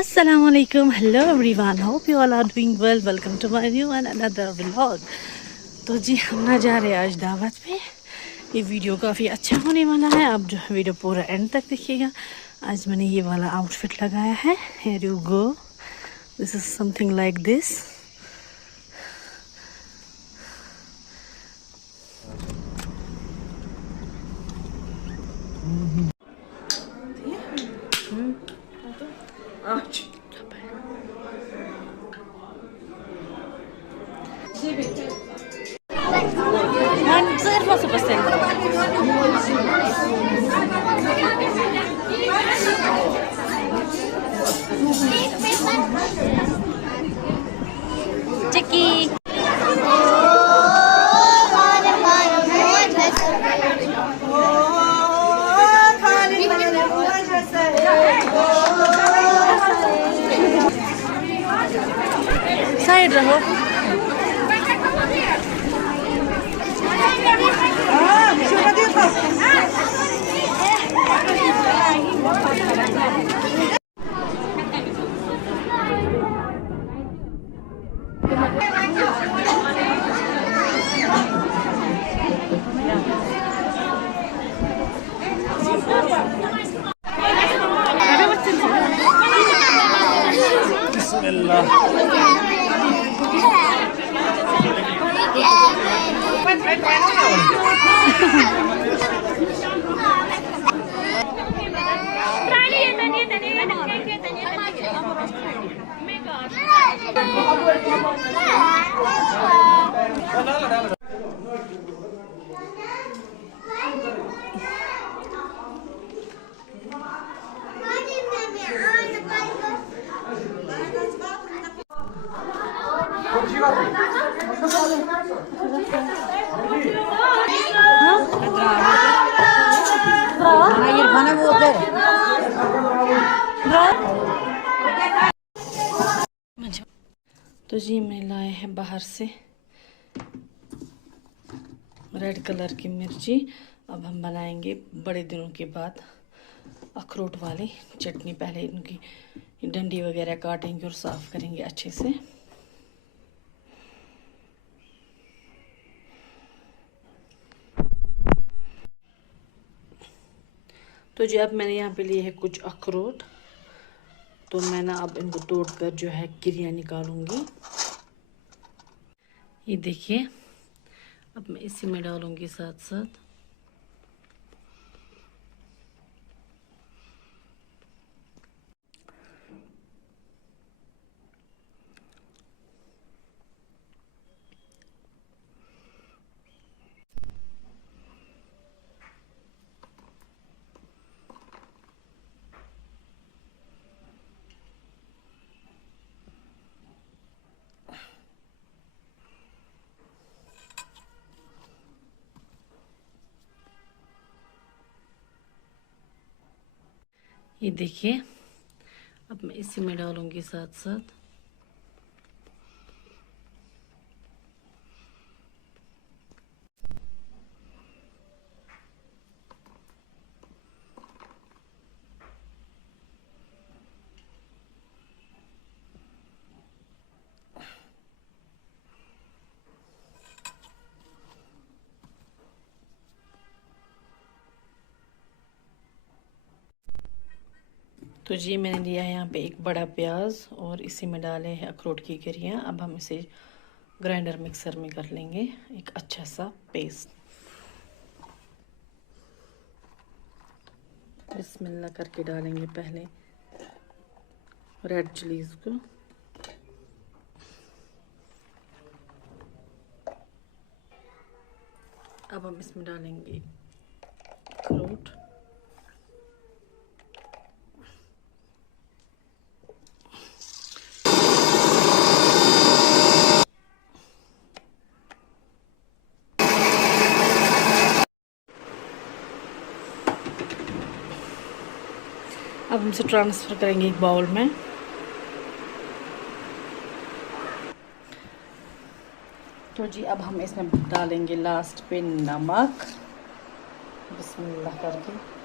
Assalamualaikum, hello everyone, hope you all are doing well. Welcome to my new and another vlog. तो जी हम ना जा रहे हैं आज दावत पे। ये वीडियो काफ़ी अच्छा होने वाला है, आप जो वीडियो पूरा एंड तक देखिएगा। आज मैंने ये वाला आउटफिट लगाया है, here you go, this is something like this. Zero masuk persen. Ceki. Side रहो। तो जी मैं लाए हैं बाहर से रेड कलर की मिर्ची। अब हम बनाएंगे बड़े दिनों के बाद अखरोट वाली चटनी। पहले इनकी डंडी वगैरह काटेंगे और साफ़ करेंगे अच्छे से। तो जी अब मैंने यहाँ पे लिए है कुछ अखरोट, तो मैं ना अब इनको तोड़कर जो है गिरियाँ निकालूंगी। ये देखिए, अब मैं इसी में डालूंगी साथ साथ ये देखिए, अब मैं इसी में डालूंगी साथ साथ तो जी मैंने लिया है यहाँ पे एक बड़ा प्याज और इसी में डाले हैं अखरोट की गिरियाँ। अब हम इसे ग्राइंडर मिक्सर में कर लेंगे एक अच्छा सा पेस्ट। बिस्मिल्लाह करके डालेंगे पहले रेड चिलीज को। अब हम इसमें डालेंगे अखरोट, अब हम इसे ट्रांसफ़र करेंगे एक बाउल में। तो जी अब हम इसमें डालेंगे लास्ट पे नमक, बिस्मिल्लाह करके।